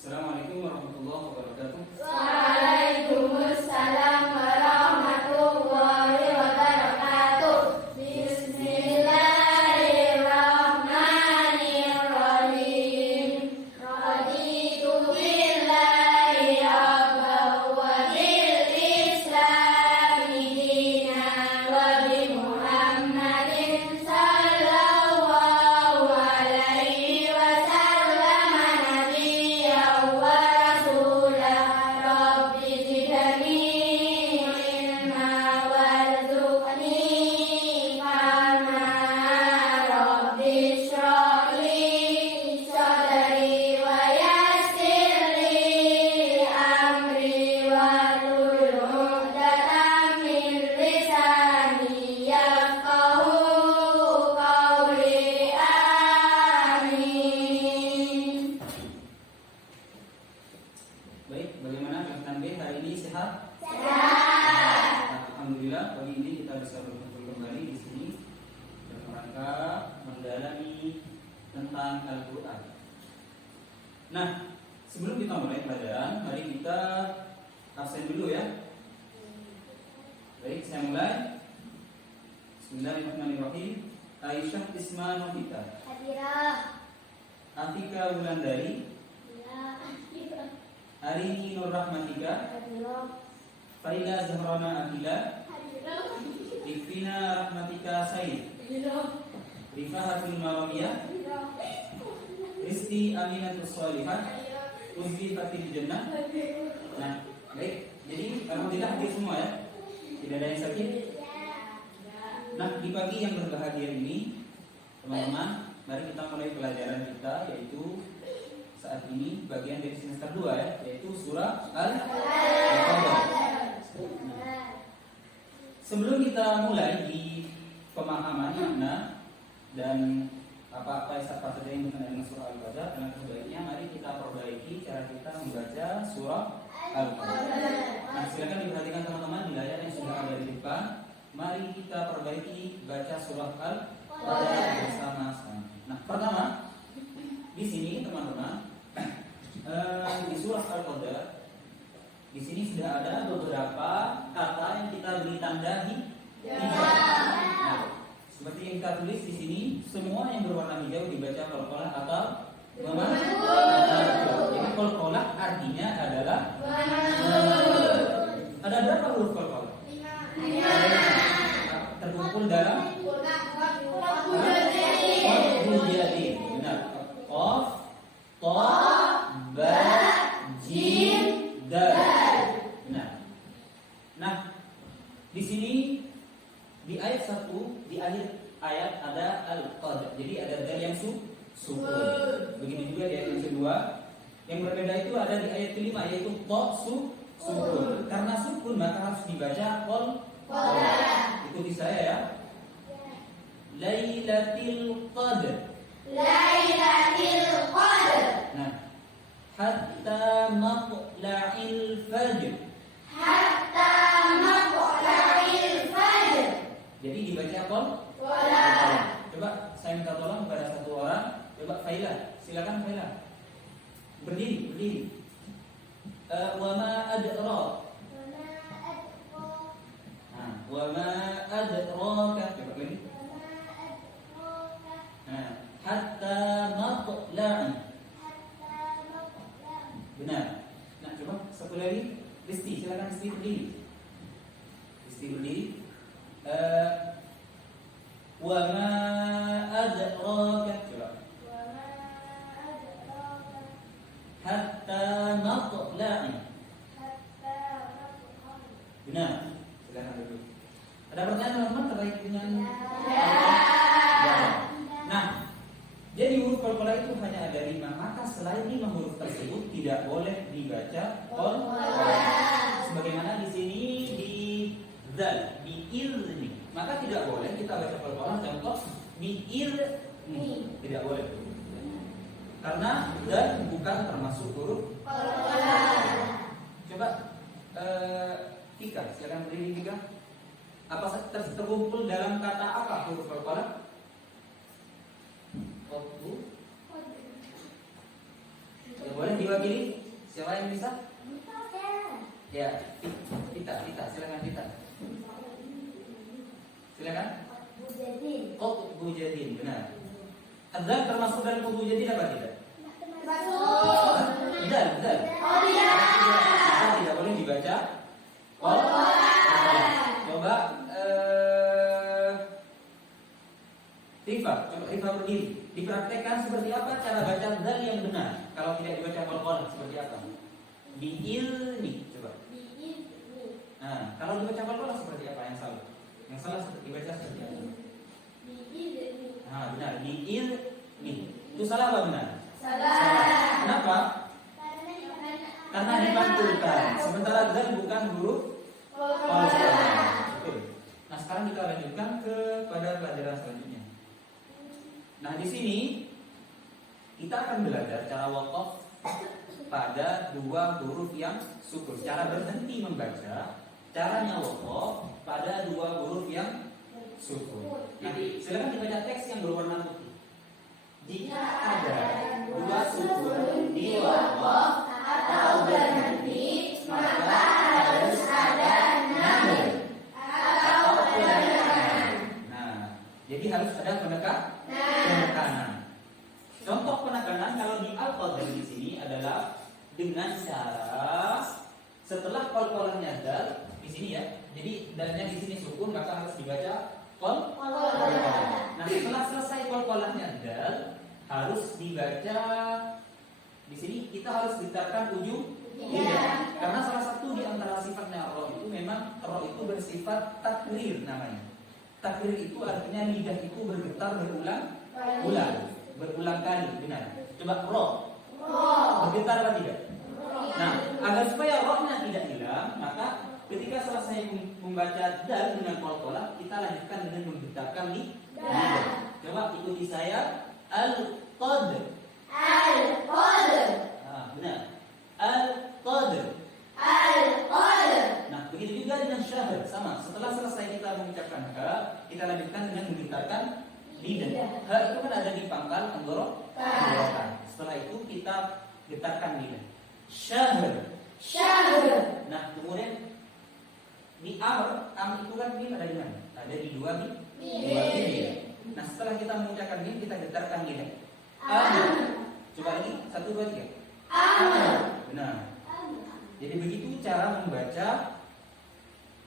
Assalamualaikum warahmatullahi wabarakatuh. Waalaikumsalam warahmatullahi wabarakatuh. Bismillahirrahmanirrahim. Raditu billahi rabban wa bil islami dinan wa bi Muhammadin sallallahu alaihi wasallam nabiyyan wa rasulah. Rabbi zidni ilma warzuqni fahma. Rabbi shrah li sadri wa yassir li amri wahlul 'uqdatam min lisani yafqahu qawli. Amin. Baik, bagaimana kegiatan B hari ini sehat? Sehat. Alhamdulillah, pagi ini kita bisa berkumpul kembali di sini dalam rangka mendalami tentang Al-Quran. Nah, sebelum kita mulai pelajaran, mari kita absen dulu ya. Baik, saya mulai. Bismillahirrahmanirrahim. Aisyah Isma Novita, Hadirah. Atika Wulandari, Ya. Arini Nur Rahmatika, Hadirah. Farida Zahrana Akila, Hadirah. Ikfina Rahmatika Said, Hadirah. Rifahatul Marawiyah, Hadirah. Rizki Aminatus Salihah, Uzbi Fatil Jannah. Nah, baik. Jadi alhamdulillah hadir semua ya. Tidak ada yang sakit. Nah, di pagi yang berbahagia ini, teman-teman, mari kita mulai pelajaran kita, yaitu saat ini bagian dari semester 2 ya, yaitu surah Al-Qadar. Sebelum kita mulai di pemahaman makna dan apa-apa saja yang berkenaan dengan surah Al-Qadar, dengan sebaiknya mari kita perbaiki cara kita membaca surah Al-Qadar. Nah, silakan diperhatikan teman-teman di layar yang sudah ada di depan. Mari kita perbaiki baca surah Al-Qadar bersama-sama. Nah, pertama di sini teman-teman, di surah Al-Qadar di sini sudah ada beberapa kata yang kita beri tanda hijau. Nah, seperti yang kita tulis di sini, semua yang berwarna hijau dibaca qalqalah atau memantul. Jadi qalqalah artinya adalah memantul. Ada berapa huruf qalqalah? 5. Terkumpul dalam Hujjati. Benar. Qaf, ta, ba, jim, dal. Benar. Nah, di sini di ayat 1, di akhir ayat ada al-qad. Jadi ada dal yang sukun. Begitu juga di ayat yang kedua. Yang berbeda itu ada di ayat kelima, yaitu ta sukun. Karena sukun maka harus dibaca qal. Ikuti saya ya. Lailatul Qadr. Lailatul Qadr. Nah, hatta matla'il fajr. Hatta matla'il fajr. Jadi dibaca qal. Coba saya minta tolong kepada satu orang. Coba Faila, silakan Faila. Berdiri. Wa ma adra. Nah, wa ma adraka. Coba lagi. Nah, hatta matla'i. Benar. Nah, coba satu lagi. Risti, silakan Risti berdiri. Wa ma adraka. Coba. Hatta matla'i. Benar. Silakan dulu. Ada pertanyaan teman-teman terkait dengan ya. Nah, jadi huruf qalqalah itu hanya ada 5, maka selain 5 huruf tersebut tidak boleh dibaca qalqalah. Sebagaimana di sini di zal, bi ilmi, maka tidak boleh kita baca qalqalah. Contoh bi ilmi, tidak boleh. Karena zal bukan termasuk huruf qalqalah. Coba Tika, silakan berdiri Tika. Apa terkumpul dalam kata apa huruf qalqalah? Qadbu. Ya boleh diwakili? Siapa yang bisa? Ya, kita, silakan kita. Silakan. Qutbu jadid, benar. Adzal termasuk dalam qutbu jadid apa tidak? Betul. Maka tidak boleh dibaca. Coba Rifa berdiri. Dipraktekkan seperti apa cara baca dzal yang benar. Kalau tidak dibaca qalqalah seperti apa? Biilmi, coba. Nah, kalau dibaca qalqalah seperti apa yang salah? Yang salah dibaca seperti apa? Nah, benar. Biilmi. Itu salah apa benar? Salah. Kenapa? Karena dipantulkan. Sementara dzal bukan huruf qalqalah. Betul. Nah, sekarang kita lanjutkan kepada pelajaran selanjutnya. Nah, di sini kita akan belajar cara waqaf pada dua huruf yang sukun. Cara berhenti membaca, caranya waqaf pada dua huruf yang sukun. Nah, silakan dibaca teks yang berwarna putih. Jika ada dua sukun di waqaf atau berhenti, maka harus ada namun atau penekanan. Nah, jadi harus ada penekanan. Contoh penekanan kalau di al-qadr di sini adalah dengan cara setelah qalqalahnya dal di sini ya. Jadi dalnya di sini sukun maka harus dibaca qalqalah. Nah, setelah selesai qalqalahnya dal harus dibaca di sini kita harus getarkan ujung lidah. Karena salah satu di antara sifatnya ro itu memang ro itu bersifat takrir namanya. Takrir itu artinya lidah itu bergetar berulang kali, benar. Coba ro. Bergetar apa tidak? Nah, agar supaya ro-nya tidak hilang, maka ketika selesai membaca dal dengan qalqalah, kita lanjutkan dengan menggetarkan lidah. Coba ikuti saya. Al-qadr. Ah, benar. Al-qadr. Nah, begitu juga dengan syahr, sama. Setelah selesai kita mengucapkan ha, kita lanjutkan dengan menggetarkan lidah. Ha itu kan ada di pangkal tenggorokan. Setelah itu kita getarkan lidah. Syahr. Nah, kemudian di am itu kan mim ada di mana? Ada di dua mim. Nah, setelah kita mengucapkan mim kita getarkan lidah. Coba lagi 1 2 3. Benar. Jadi begitu cara membaca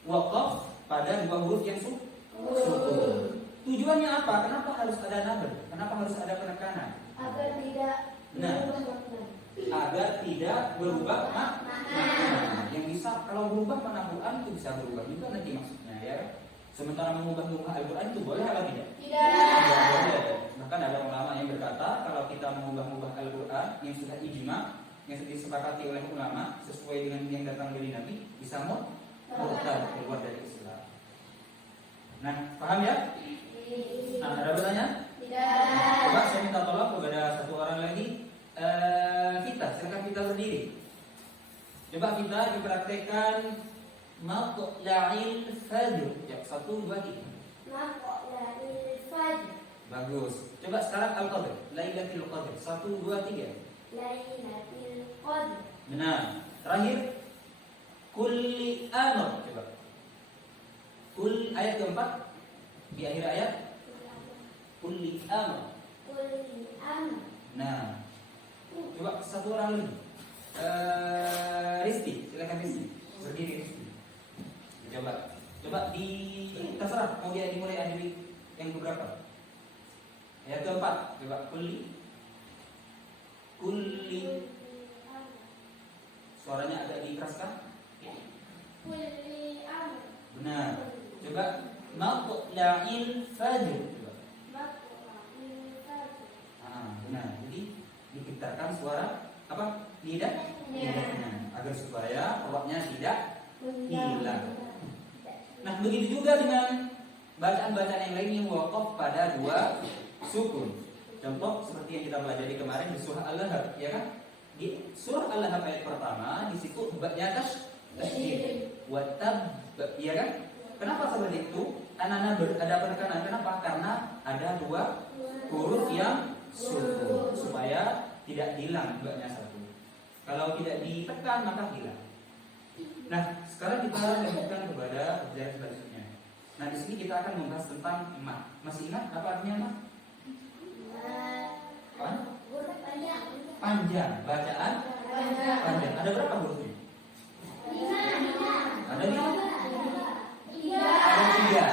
waqaf pada dua huruf yang sukun. Tujuannya apa? Kenapa harus ada nabar? Kenapa harus ada penekanan? Agar tidak berubah makna. Yang bisa kalau berubah makna Quran itu bisa berubah juga nanti maksudnya ya. Sementara mengubah Al-Quran itu boleh apa tidak? Tidak boleh. Bahkan ada ulama yang berkata kalau kita mengubah Al-Quran yang sudah ijma, yang sudah disepakati oleh ulama sesuai dengan yang datang dari Nabi, bisa murtad keluar dari Islam. Nah, paham ya? Nah, ada pertanyaan? Tidak. Coba saya minta tolong kepada satu orang lagi. Silakan kita berdiri. Coba kita dipraktekkan matla'il fajr. Ya, 1 2 3. Matla'il fajr. Bagus. Coba sekarang al-qadr. Lailatul qadr. 1 2 3. Lailatul qadr. Benar. Terakhir kulli amr. Coba. Kul ayat keempat di akhir ayat. Kulli amr. Nah, coba satu orang lagi. Rizki, silakan Rizki. Berdiri Rizki. Coba di terserah mau dia dimulai dari yang beberapa. Ayat keempat, coba kulli. Suaranya agak dikeraskan. Kulli amr. Benar. Coba matla'il fajr. Benar. Jadi digetarkan suara apa? Lidahnya agar supaya roknya tidak hilang. Nah, begitu juga dengan bacaan-bacaan yang lain yang waqaf pada dua sukun. Contoh seperti yang kita pelajari kemarin di surah Al-Lahab, ya kan? Di surah Al-Lahab ayat pertama di situ ba-nya tasydid wa tab, ya kan? Kenapa seperti itu? Anak-anak ada penekanan. Kenapa? Karena ada dua huruf yang sukun supaya tidak hilang ba-nya satu. Kalau tidak ditekan maka hilang. Nah, sekarang kita lanjutkan kepada pelajaran selanjutnya. Nah, di sini kita akan membahas tentang mat. Masih ingat apa artinya mat? Panjang. Bacaan? Panjang. Ada berapa hurufnya? Ada 5. Ada 3.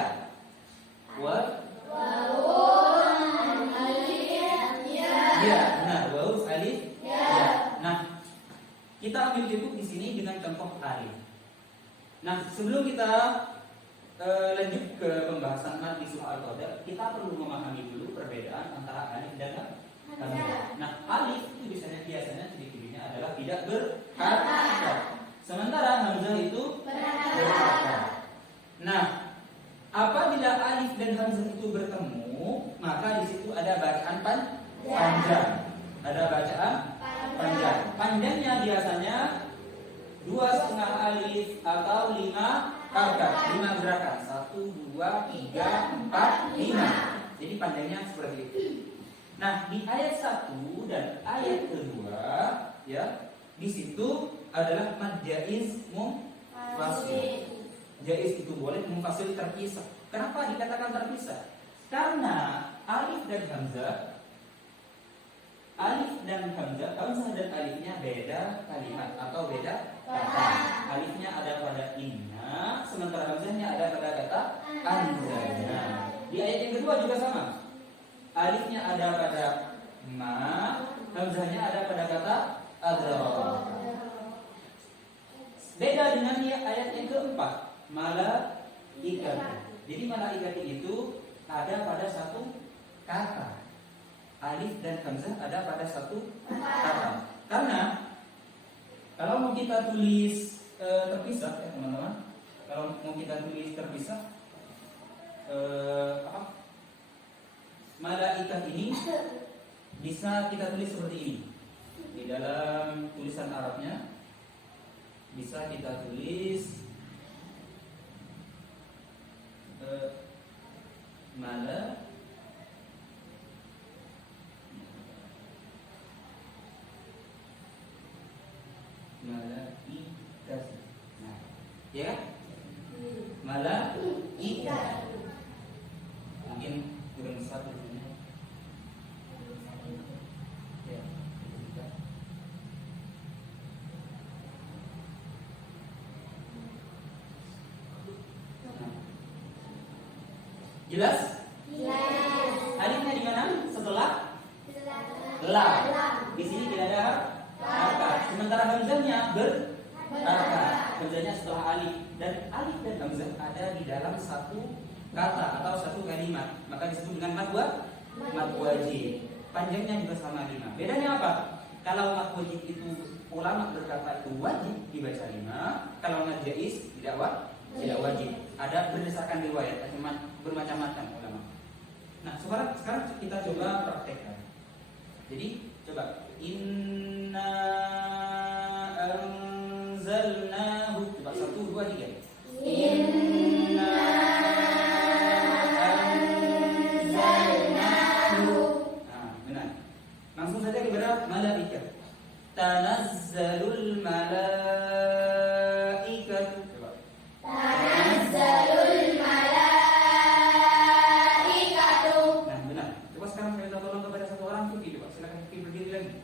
Ya, benar. Waw, alif. Ya. Nah, kita ambil cukup di sini dengan contoh alif. Nah, sebelum kita lanjut ke pembahasan mat di surah Al-Qadar, kita perlu memahami dulu perbedaan antara alif dan hamzah. Nah, alif itu biasanya ciri-cirinya adalah tidak berharokat. Sementara hamzah itu berharokat. Nah, apabila alif dan hamzah itu bertemu, maka di situ ada bacaan panjang. Ada bacaan panjang. Panjangnya biasanya 2,5 alif atau 5 harokat, 5 gerakan. 1, 2, 3, 4, 5. Jadi panjangnya seperti itu. Nah, di ayat 1 dan ayat kedua, ya, di situ adalah mad jaiz munfasil. Jaiz itu boleh, munfasil terpisah. Kenapa dikatakan terpisah? Karena alif dan hamzah dan alifnya beda kalimat atau beda kata. Alifnya ada pada inna, sementara hamzahnya ada pada kata anzalna. Di ayat yang kedua juga sama. Alifnya ada pada ma, hamzahnya ada pada kata adra. Beda dengan ayat yang keempat, malaikat. Jadi malaikat itu ada pada satu kata. Alif dan hamzah ada pada satu kata. Karena kalau mau kita tulis terpisah, ya teman-teman. Kalau mau kita tulis terpisah, malaikat ini bisa kita tulis seperti ini. Di dalam tulisan Arabnya bisa kita tulis malaikat. Nah, ya kan? Malaikat. Mungkin kurang satu ini. Ya. Jelas? Jelas. Alifnya di mana? Setelah lam. Di sini tidak ada harokat. Sementara hamzahnya berharokat. Hamzahnya setelah alif, dan alif dan hamzah ada di dalam satu kata atau satu kalimat. Maka disebut dengan mad wajib. Panjangnya juga sama 5. Bedanya apa? Kalau mad wajib itu ulama berkata itu wajib dibaca 5. Kalau mad jaiz tidak wajib. Ada berdasarkan riwayat, bermacam-macam ulama. Nah, sekarang kita coba praktekkan. Jadi coba inna anzalnahu. Coba 1, 2, 3. Inna anzalnahu. Nah, benar. Langsung saja kepada malaikat. Tanazzalul malaikatu. Coba. Tanazzalul malaikatu. Nah, benar. Coba sekarang saya minta tolong kepada satu orang tuh, coba silakan berdiri lagi.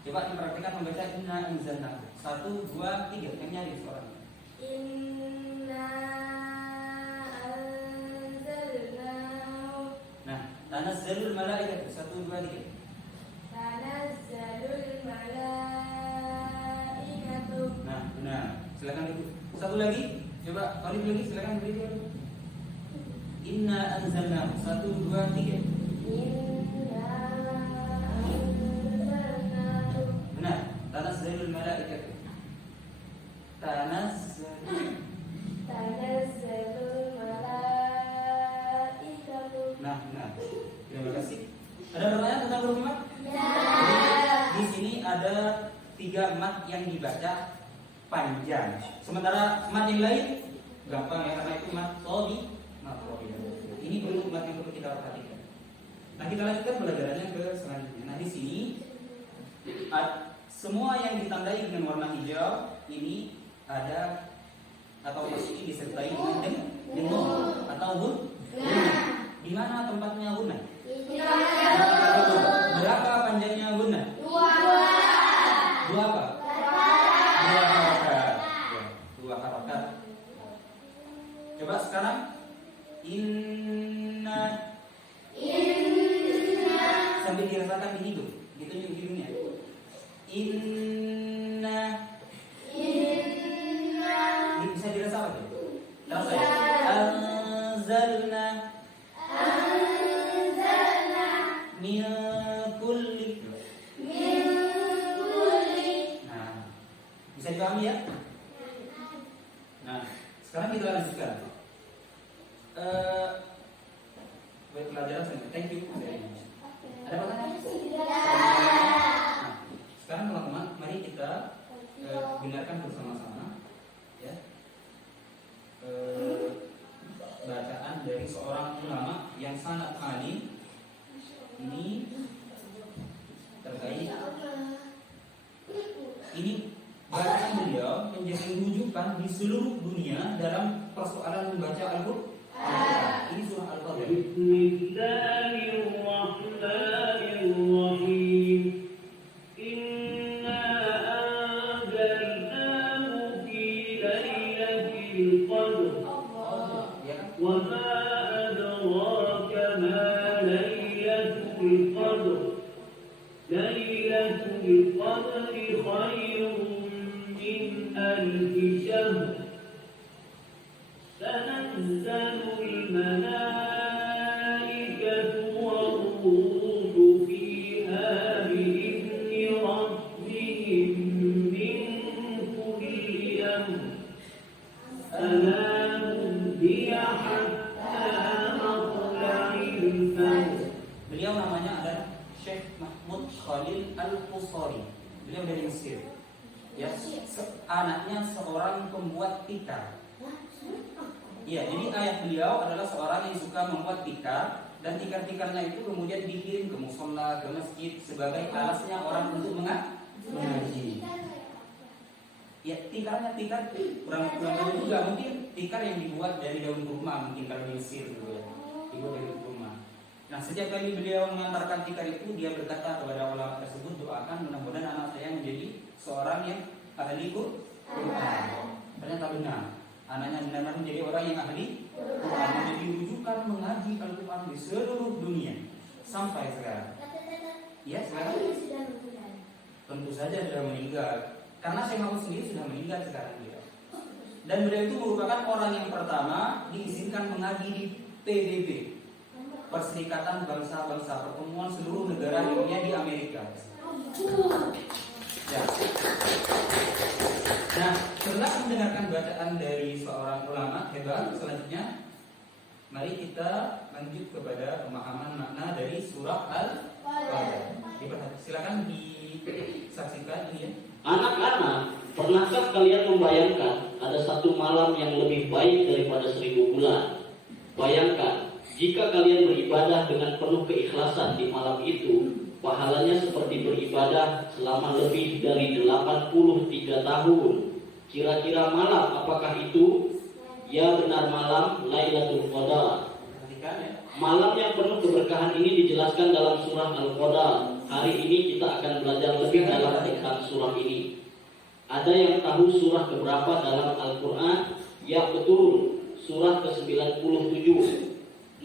Coba diperhatikan membaca inna anzalnahu. 1, 2, 3. Yang nyari suara. Inna anzalnahu. Nah, tanazzalul malaikatu. 1, 2, 3. Tanazzalul malaikatu. Nah, benar. Silakan ibu. Satu lagi. Coba Alif lagi, silakan berdiri dulu. Inna anzalnahu. 1, 2, 3. Inna anzalnahu. Benar. Tanazzalul malaikatu. Tanazzalul. Tanazzalul malaikatu. Nah, benar. Terima kasih. Ada pertanyaan tentang huruf mat? Ya. Di sini ada 3 mat yang dibaca panjang. Sementara mat yang lain gampang ya, karena itu mat tobi. Ini perlu mat yang perlu kita perhatikan. Nah, kita lanjutkan pelajarannya ke selanjutnya. Nah, di sini Semua yang ditandai dengan warna hijau ini ada atau ini disertai dengan nun atau gun. Di mana tempatnya gunna? Berapa panjangnya gunna? Dua apa? Dua harokat. Ya, dua harokat. Coba sekarang inna sambil dirasakan di hidung, ditunjuk hidungnya. Inna bisa dirasakan tuh? Terasa ya? Anzalna min kulli. Nah, bisa dipahami ya? Nah, sekarang kita lanjutkan. Baik, pelajaran selanjutnya. Thank you. Ada pertanyaan? Nah, sekarang teman-teman, mari kita dengarkan bersama-sama ya bacaan dari seorang ulama yang sangat alim ini terkait ini bacaan beliau menjadi rujukan di seluruh dunia dalam persoalan membaca Al-Qur'an. Ini surah Al-Qadr. Bismillahirrahmanirrahim. Inna anzalnahu fi lailatul qadr. Wa ma adraka ma lailatul qadr. Lailatul qadri khairun min alfi shahr. تنزل الملائكة والروح فيها بإذن ربهم من كل أمر سلام هي حتى مطلع الفجر. Beliau namanya adalah Syekh Mahmud Khalil Al-Qusari. Beliau dari Mesir. Ya, anaknya seorang pembuat tikar. Iya, jadi ayah beliau adalah seorang yang suka membuat tikar dan tikar-tikarnya itu kemudian dikirim ke musola, ke masjid sebagai alasnya orang untuk mengaji. Ya, tikarnya tikar kurang tahu juga, mungkin tikar yang dibuat dari daun kurma, mungkin kalau di Mesir gitu ya, dibuat dari daun kurma. Nah, setiap kali beliau mengantarkan tikar itu, dia berkata kepada ulama tersebut, doakan mudah-mudahan anak saya menjadi seorang yang ahli Quran. Ternyata benar. Anaknya benar-benar menjadi orang yang ahli Quran, menjadi rujukan mengaji Al-Quran di seluruh dunia sampai sekarang. Ya, sekarang tentu saja sudah meninggal, karena Syekh Mahmud sendiri sudah meninggal sekarang beliau. Dan beliau itu merupakan orang yang pertama diizinkan mengaji di PBB, Perserikatan Bangsa-Bangsa, pertemuan seluruh negara dunia di Amerika. Ya. Nah, setelah mendengarkan bacaan dari seorang ulama hebat, selanjutnya mari kita lanjut kepada pemahaman makna dari surah Al-Qadr. Silakan disaksikan ini ya. Anak-anak, pernahkah kalian membayangkan ada satu malam yang lebih baik daripada 1000 bulan? Bayangkan, jika kalian beribadah dengan penuh keikhlasan di malam itu, pahalanya seperti beribadah selama lebih dari 83 tahun. Kira-kira malam apakah itu? Ya, benar, malam Lailatul Qadar. Malam yang penuh keberkahan ini dijelaskan dalam surah Al-Qadar. Hari ini kita akan belajar lebih dalam tentang surah ini. Ada yang tahu surah keberapa dalam Al-Quran? Ya, betul, surah ke-97.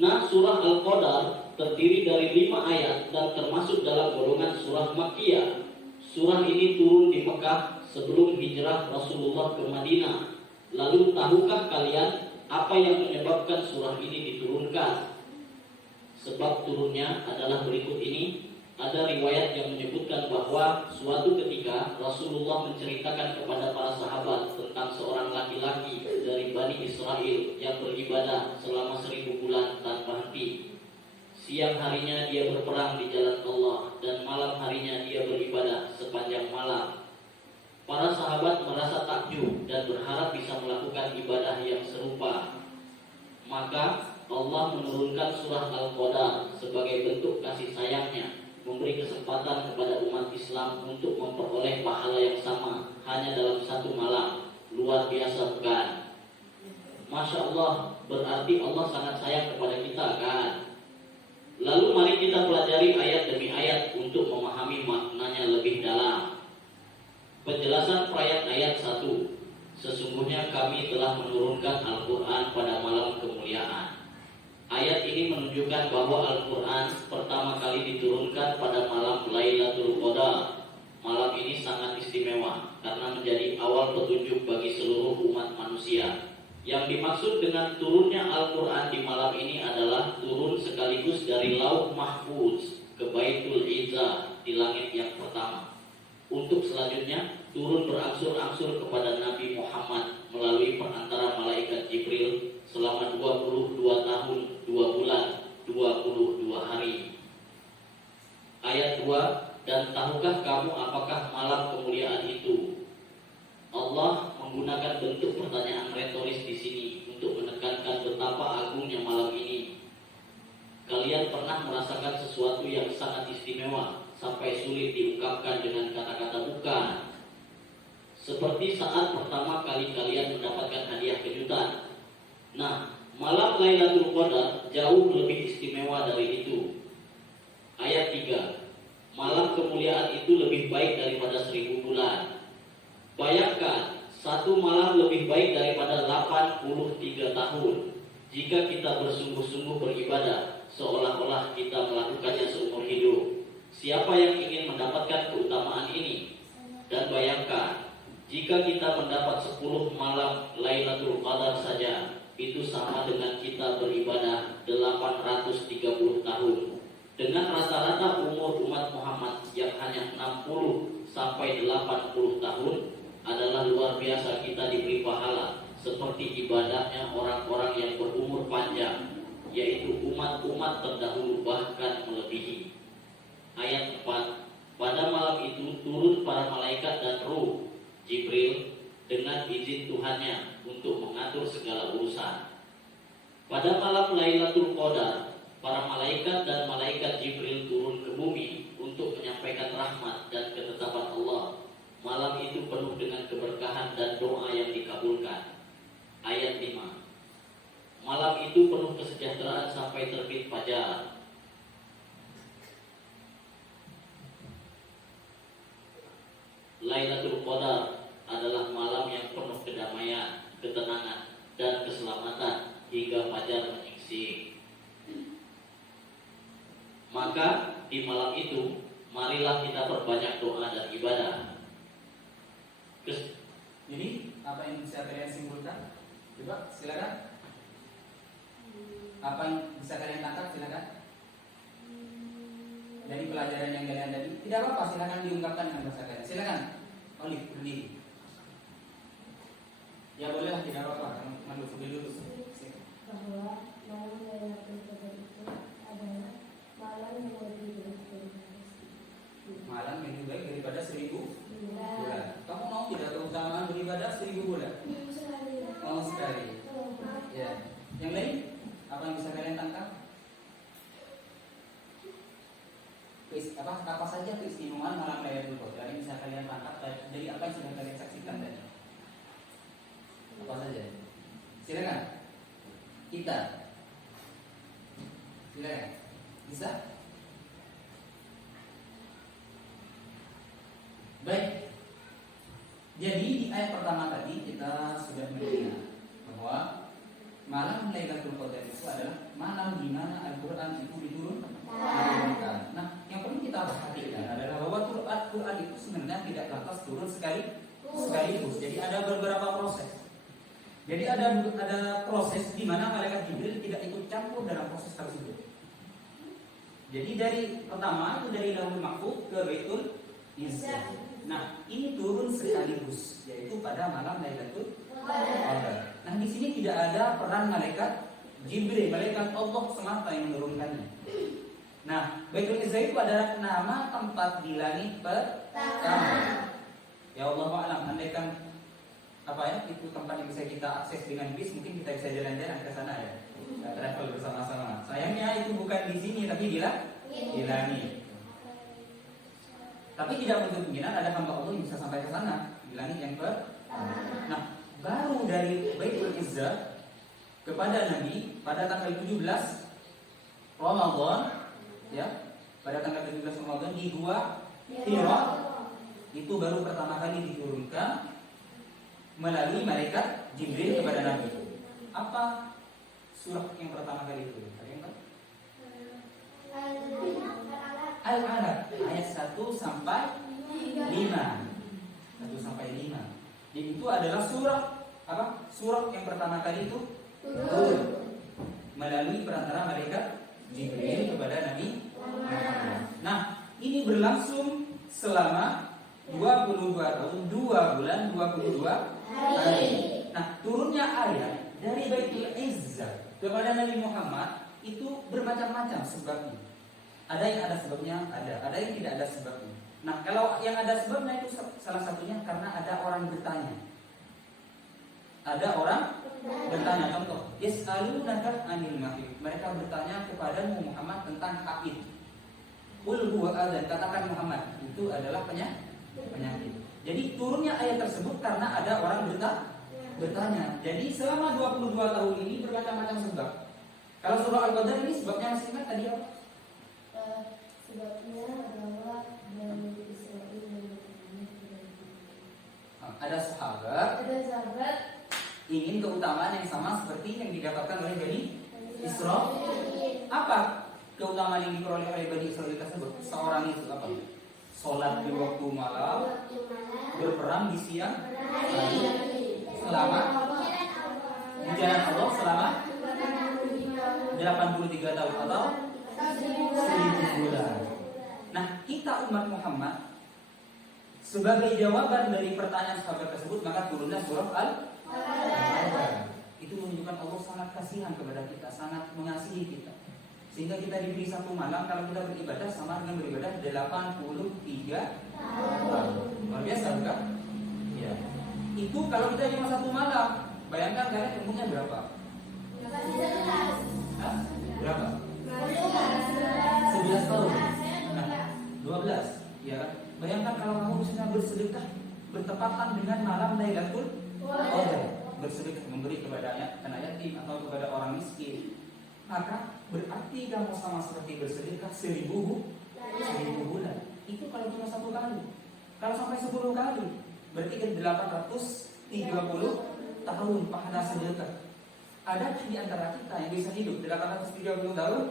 Nah, surah Al-Qadar terdiri dari 5 ayat dan termasuk dalam golongan surah Makkiyah. Surah ini turun di Mekah sebelum hijrah Rasulullah ke Madinah. Lalu tahukah kalian apa yang menyebabkan surah ini diturunkan? Sebab turunnya adalah berikut ini. Ada riwayat yang menyebutkan bahwa suatu ketika Rasulullah menceritakan kepada para sahabat tentang seorang laki-laki dari Bani Israel yang beribadah selama 1000 bulan tanpa henti. Siang harinya dia berperang di jalan Allah dan malam harinya dia beribadah sepanjang malam. Para sahabat merasa takjub dan berharap bisa melakukan ibadah yang serupa. Maka Allah menurunkan surah Al-Qadar sebagai bentuk kasih sayangnya, memberi kesempatan kepada umat Islam untuk memperoleh pahala dalam satu malam. Luar biasa bukan? Masya Allah, berarti Allah sangat sayang kepada kita kan? Lalu mari kita pelajari ayat demi ayat untuk memahami maknanya lebih dalam. Penjelasan ayat 1. Sesungguhnya kami telah menurunkan Al-Quran pada malam kemuliaan. Ayat ini menunjukkan bahwa Al-Quran pertama kali diturunkan pada malam Lailatul Qadar. Malam ini sangat istimewa karena menjadi awal petunjuk bagi seluruh umat manusia. Yang dimaksud dengan turunnya Al-Quran di malam ini adalah turun sekaligus dari Lauh Mahfuz ke Baitul Izzah di langit yang pertama. Untuk selanjutnya turun berangsur-angsur kepada Nabi Muhammad melalui perantara malaikat Jibril selama 22 tahun, 2 bulan, 22 hari. Ayat 2, dan tahukah kamu apakah malam kemuliaan itu? Allah menggunakan bentuk pertanyaan retoris di sini untuk menekankan betapa agungnya malam ini. Kalian pernah merasakan sesuatu yang sangat istimewa sampai sulit diungkapkan dengan kata-kata bukan? Seperti saat pertama kali kalian mendapatkan hadiah kejutan. Nah, malam Lailatul Qadar jauh lebih istimewa dari itu. Ayat 3, malam kemuliaan itu lebih baik daripada 1000 bulan. Bayangkan, satu malam lebih baik daripada 83 tahun. Jika kita bersungguh-sungguh beribadah, seolah-olah kita melakukannya seumur hidup. Siapa yang ingin mendapatkan keutamaan ini? Dan bayangkan, jika kita mendapat 10 malam Lailatul Qadar saja, itu sama dengan kita beribadah 830 tahun. Dengan rata-rata umur umat Muhammad yang hanya 60 sampai 80 tahun, adalah luar biasa kita diberi pahala seperti ibadahnya orang-orang yang berumur panjang, yaitu umat-umat terdahulu bahkan melebihi. Ayat 4, pada malam itu turun para malaikat dan ruh Jibril dengan izin Tuhannya untuk mengatur segala urusan. Pada malam Lailatul Qadar, para malaikat dan malaikat Jibril turun ke bumi untuk menyampaikan rahmat dan ketetapan Allah. Malam itu penuh dengan keberkahan dan doa yang dikabulkan. Ayat 5, malam itu penuh kesejahteraan sampai terbit fajar. Lailatul Qadar adalah malam yang penuh kedamaian, ketenangan, dan keselamatan hingga fajar menyingsing. Maka di malam itu, marilah kita perbanyak doa dan ibadah. Jadi apa yang bisa kalian simpulkan? Coba silakan. Apa yang bisa kalian tangkap? Silakan. Dari pelajaran yang kalian tadi, tidak apa-apa, silakan diungkapkan dengan bahasa kalian. Silakan. Olive berdiri. Ya bolehlah, tidak apa-apa. Mandu dulu. Bahwa malam Lailatul Qadar itu adalah malam yang lebih baik daripada Malam yang lebih baik daripada 1000 bulan. bulan. Kamu mau tidak keutamaan beribadah 1000 bulan? Mau sekali. Ya. Yang lain, apa yang bisa kalian tangkap? Apa saja keistimewaan malam Lailatul Qadar yang bisa kalian tangkap dari apa yang sudah kalian saksikan tadi? Apa saja? Silakan. Kita. Silakan. Bisa? Baik. Jadi di ayat pertama tadi kita sudah mendengar bahwa malam Lailatul Qadar itu adalah malam di mana Al-Quran itu diturunkan. Nah, yang perlu kita perhatikan adalah bahwa Quran itu sebenarnya tidak lantas turun sekaligus. Jadi ada beberapa proses. Jadi ada proses di mana malaikat Jibril tidak ikut campur dalam proses tersebut. Jadi dari pertama itu dari Lauhul Mahfuz ke Baitul Izzah. Nah, ini turun sekaligus, yaitu pada malam Lailatul Qadar. Nah, di sini tidak ada peran malaikat Jibril, malaikat Allah semata yang menurunkannya. Nah, Baitul Izzah itu adalah nama tempat di langit pertama. Ya Allah alam, andaikan itu tempat yang bisa kita akses dengan bis, mungkin kita bisa jalan-jalan ke sana ya, travel bersama-sama. Sayangnya itu bukan di sini, tapi di langit. Tapi tidak menutup kemungkinan ada hamba Allah yang bisa sampai ke sana di langit yang Izzah kepada Nabi pada tanggal 17 Ramadan, ya, pada tanggal 17 Ramadan di gua Hira. Itu baru pertama kali diturunkan melalui malaikat Jibril kepada Nabi. Apa surah yang pertama kali itu? Ada yang tahu? Al-Alaq ayat 1 sampai 5. 1 sampai 5. Jadi itu adalah surah apa? Surah yang pertama kali itu turun melalui perantara malaikat Jibril kepada Nabi Muhammad. Nah, ini berlangsung selama 22 tahun, 2 bulan, 22 hari. Nah, turunnya ayat dari Baitul Izzah kepada Nabi Muhammad itu bermacam-macam sebabnya. Ada yang ada sebabnya, ada yang tidak ada sebabnya. Nah, kalau yang ada sebabnya itu salah satunya karena ada orang bertanya. Ada orang bertanya, contoh, yas'alunaka 'anil mahid. Mereka bertanya kepadamu Muhammad tentang haid. Qul huwa adzan, katakan Muhammad, itu adalah penyakit. Jadi turunnya ayat tersebut karena ada orang bertanya. Jadi selama 22 tahun ini bermacam-macam sebab. Kalau surah Al-Qadar ini sebabnya masih ingat tadi apa? Sebabnya adalah Bani Israil Ada sahabat ingin keutamaan yang sama seperti yang didapatkan oleh Bani Israil. Apa keutamaan yang diperoleh oleh Bani Israil tersebut? Seorang itu apa? Sholat di waktu malam, berperang di siang hari, selama di jalan Allah selama 83 tahun atau 1000 bulan. Nah, kita umat Muhammad sebagai jawaban dari pertanyaan sahabat tersebut, maka turunlah surah Al-Qadar. Itu menunjukkan Allah sangat kasihan kepada kita, sangat mengasihi kita. Sehingga kita diberi satu malam kalau kita beribadah sama dengan beribadah 83 tahun. Luar biasa bukan? Ya. Itu kalau kita cuma satu malam, bayangkan kalian umurnya berapa? Hah? Berapa? 11 tahun. Nah, 12. Ya kan? Bayangkan kalau kamu misalnya bersedekah bertepatan dengan malam Lailatul Qadar, bersedekah memberi kepada anak yatim atau kepada orang miskin, maka berarti kamu sama seperti bersedekah 1000 bulan. Itu kalau cuma satu kali. Kalau sampai 10 kali, berarti kan 830 tahun pahala sedekah. Ada di antara kita yang bisa hidup 830 tahun?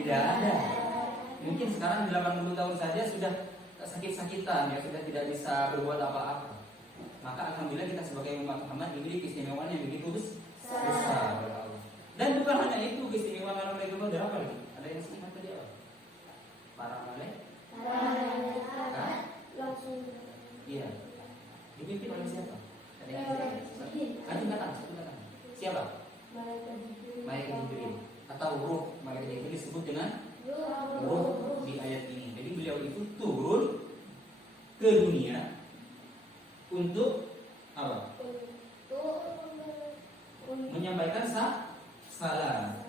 Tidak ada. Mungkin sekarang 80 tahun saja sudah sakit-sakitan, ya sudah tidak bisa berbuat apa-apa. Maka alhamdulillah kita sebagai umat Muhammad diberi keistimewaan yang begitu besar oleh Allah. Dan bukan hanya itu, keistimewaan malam Lailatul Qadar apa lagi? Ada yang ingat tadi apa? Para malaikat. langsung. Iya. Dipimpin oleh siapa? Ada yang ingat? Satu kata. Siapa? Malaikat Jibril. Atau ruh. Malaikat Jibril disebut dengan ruh di ayat ini. Jadi beliau itu turun ke dunia untuk apa? Menyampaikan salam.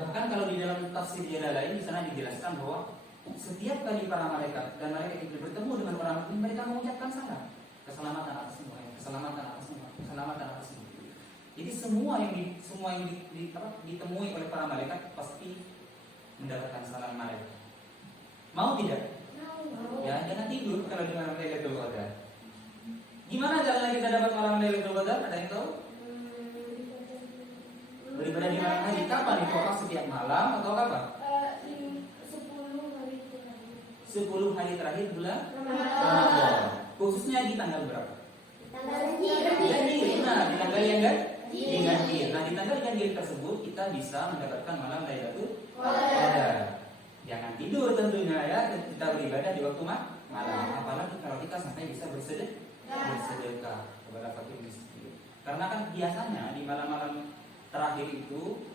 Bahkan kalau di dalam tafsir Jalalain di sana dijelaskan bahwa setiap kali para malaikat dan malaikat itu bertemu dengan orang mukmin, mereka mengucapkan salam, keselamatan atas semua, keselamatan atas semua, keselamatan atas semua. Jadi semua yang ditemui oleh para malaikat pasti mendapatkan salam malaikat. Mau tidak? Ya, jangan tidur kalau di malam Lailatul Qadar. Gimana caranya kita dapat malam Lailatul Qadar? Ada yang tahu? Beribadah di malam hari. Kapan itu? Apakah setiap malam atau kapan? 10 hari terakhir bulan Ramadan. Khususnya di tanggal berapa? Ganjil. Nah, di tanggal yang ganjil. Nah, di tanggal ganjil tersebut kita bisa mendapatkan malam Lailatul Qadar. Jangan tidur tentunya ya, kita beribadah di waktu malam. Apalagi kalau kita sampai bisa bersedekah kepada fakir miskin. Karena kan biasanya di malam-malam terakhir itu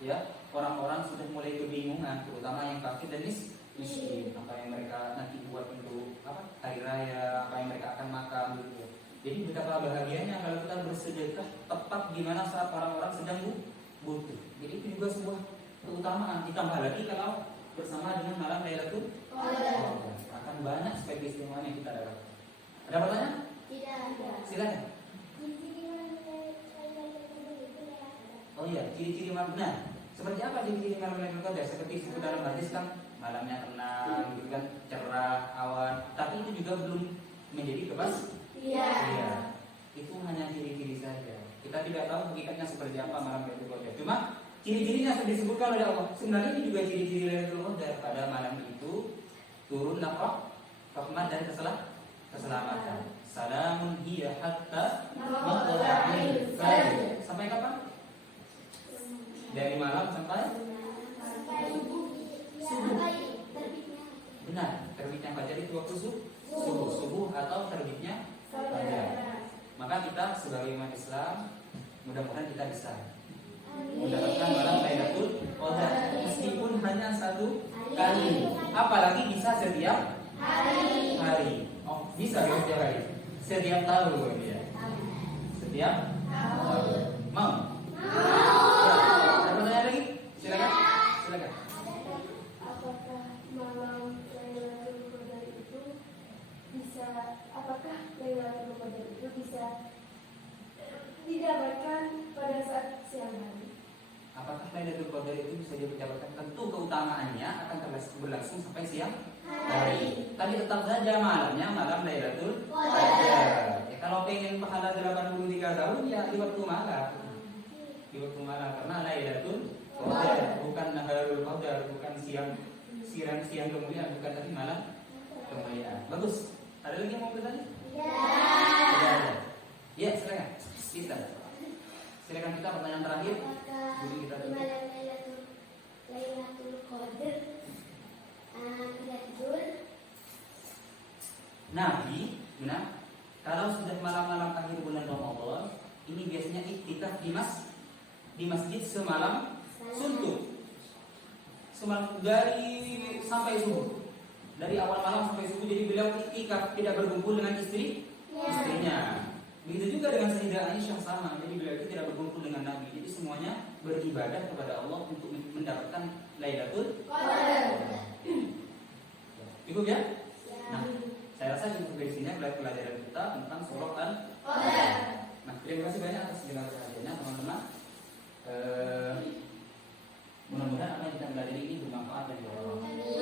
ya orang-orang sudah mulai kebingungan, terutama yang fakir dan miskin, apa yang mereka nanti buat untuk hari raya, apa yang mereka akan makan gitu. Jadi betapa bahagianya kalau kita bersedekah tepat di mana saat orang-orang sedang butuh. Jadi itu juga sebuah keutamaan. Ditambah lagi kalau bersama dengan malam Lailatul Qadar, akan banyak spek istimewa yang kita dapat. Ada pertanyaan? Tidak ada. Silakan. ciri-ciri malam. Nah, seperti apa ciri-ciri malam Lailatul Qadar? Seperti disebut dalam hadis kan, malamnya tenang, gitu kan, cerah, awan. Tapi itu juga belum menjadi iya. Itu hanya ciri-ciri saja. Kita tidak tahu hakikatnya seperti apa malam Lailatul Qadar. Cuma ciri-cirinya sudah disebutkan oleh Allah. Sebenarnya ini juga ciri-ciri Lailatul Qadar. Pada malam itu turunlah rahmat dan keselamatan. Salamun hiya hatta matla'il fajr. Sampai kapan? Dari malam sampai subuh. Benar, terbitnya fajar itu waktu subuh atau terbitnya fajar. Maka kita sebagai umat Islam mudah-mudahan kita bisa mendapatkan malam Lailatul Qadar meskipun hanya satu kali, apalagi bisa setiap hari. Oh, bisa ya setiap hari. Setiap tahun ya. Setiap tahun. Mau? Ada pertanyaan lagi? Silakan. Apakah malam Lailatul Qadar itu bisa didapatkan pada saat siang hari? Apakah Lailatul Qadar itu bisa didapatkan? Tentu keutamaannya akan berlangsung sampai siang hari. Tapi tetap saja malamnya malam Lailatul Qadar. Ya, kalau pengen pahala 83 tahun ya di waktu malam. Di waktu malam karena Lailatul Qadar bukan Naharul Qadar, bukan siang kemuliaan, bukan tapi malam kemuliaan. Bagus. Ada lagi yang mau bertanya? Ya, silakan. Silakan kita pertanyaan terakhir. Apakah kita malam Lailatul Qadar tidak tidur? Nabi, benar. Kalau sudah malam-malam akhir bulan Ramadan, ini biasanya iktikaf di masjid semalam suntuk. Semalam dari sampai subuh. Dari awal malam sampai subuh, jadi beliau iktikaf, tidak berkumpul dengan istrinya. Begitu juga dengan Sayyidah Aisyah sama. Jadi beliau itu tidak berkumpul dengan Nabi. Jadi semuanya beribadah kepada Allah untuk mendapatkan Lailatul Qadar. Cukup ya? Nah, saya rasa cukup dari sini pelajaran kita tentang surah Al-Qadar. Nah, terima kasih banyak atas segala perhatiannya teman-teman. Mudah-mudahan apa yang kita pelajari ini bermanfaat dan bermanfaat.